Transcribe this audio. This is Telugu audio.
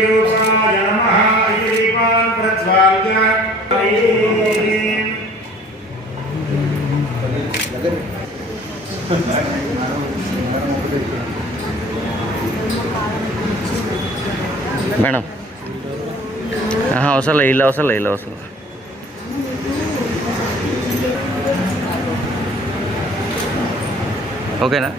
ज्योतिरूपाय नमः इति दीपान् प्रज्वाल्य మేడం అవసరం ఇలా అవసరం ఇలా అవసరం ఓకేనా